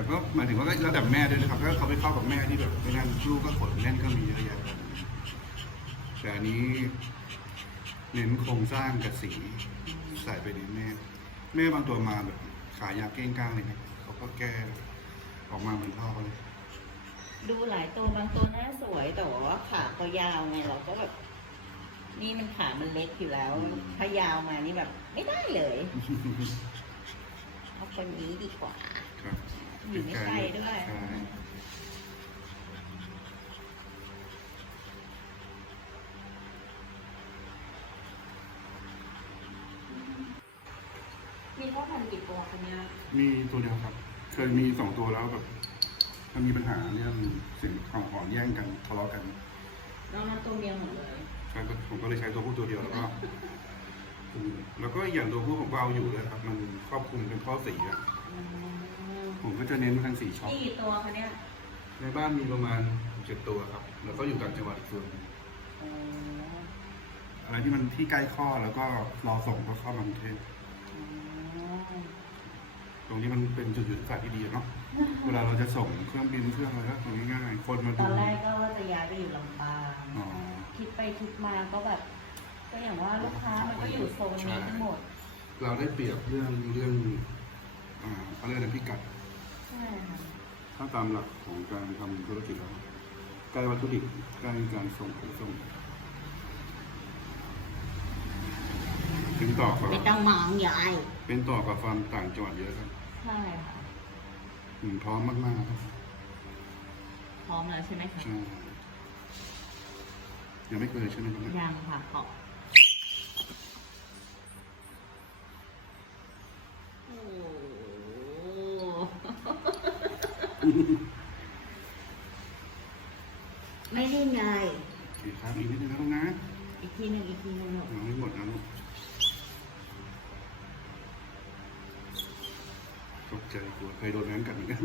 แต่ก็หมายถึงว่าก็แล้วแต่แม่ด้วยนะครับถ้าเขาไปเข้ากับแม่ที่แบบไม่งั้นลูกก็ขนแน่นก็มีเยอะแยะแต่อันนี้ เน้นโครงสร้างกับสีใส่ไปในแม่ แม่บางตัวมาแบบขายาวเก้งก้างเลยครับเขาก็แก้ออกมาเหมือนพ่อเขาเลย ดูหลายตัวบางตัวหน้าสวยแต่ว่าขาก็ยาวไงเราก็แบบ นี่มันขามันเล็กอยู่แล้วถ้ายาวมานี่แบบ ไม่ได้เลย เอาคนนี้ดีกว่าครับ อยู่ไม่ไกลด้วยใช่มีพ่อพันธุ์กี่ตัวคะเนี่ยมีตัวเดียวครับ เคยมีสองตัวแล้วแบบมันมีปัญหาเรื่องเสียงของหอนแย่งกันทะเลาะกันน้องนั้นตัวเมียหมดเลยใช่ก็ผมก็เลยใช้ตัวผู้ตัวเดียวแล้วก็อืมแล้วก็อย่างตัวผู้ผมก็เอาอยู่เลยครับ มันครอบคลุมเป็นข้อสีอะ อืม ผมก็จะเน้นทางสีช็อปนี่กี่ตัวคะเนี่ย ในบ้านมีประมาณเจ็ดตัวครับ แล้วก็อยู่ต่างจังหวัดอีกส่วนหนึ่งอ๋ออะไรที่มันที่ใกล้ข้อแล้วก็รอส่งก็เข้ามากรุงเทพอ๋อตรงนี้มันเป็นจุดยุทธศาสตร์ที่ดีอะเนาะ เวลาเราจะส่งเครื่องบินเครื่องอะไรก็ตรงง่ายๆคนมาตดู อนแรกก็ว่าจะย้ายไปอยู่ลำปางอ๋อ คิดไปคิดมาก็แบบ ก็อย่างว่าลูกค้ามันก็อยู่โซนนี้ทั้งหมด เราได้เปรียบเรื่องเรื่องอ่าเขาเรียกอะไรพิกัด ใช่ค่ะถ้าตามหลักของการทำธุรกิจแล้วใกล้วัตถุดิบใกล้การส่งขนส่งถึงต่อกับไม่ต้องมองใหญ่เป็นต่อกับฟาร์มต่างจังหวัดเยอะครับใช่ค่ะอืมพร้อมมากๆครับพร้อมแล้วใช่ไหมคะใช่ยังไม่เคยใช่ไหมครับเนี่ย ยังค่ะขอบโอ้โห ไม่ได้ไงโอเคครับอีกนิดนึงนะลูกนะอีกทีหนึ่งอีกทีหนึ่งลูกยังไม่หมดนะลูกตกใจกลัวเคยโดนน้ำกัดเหมือนกัน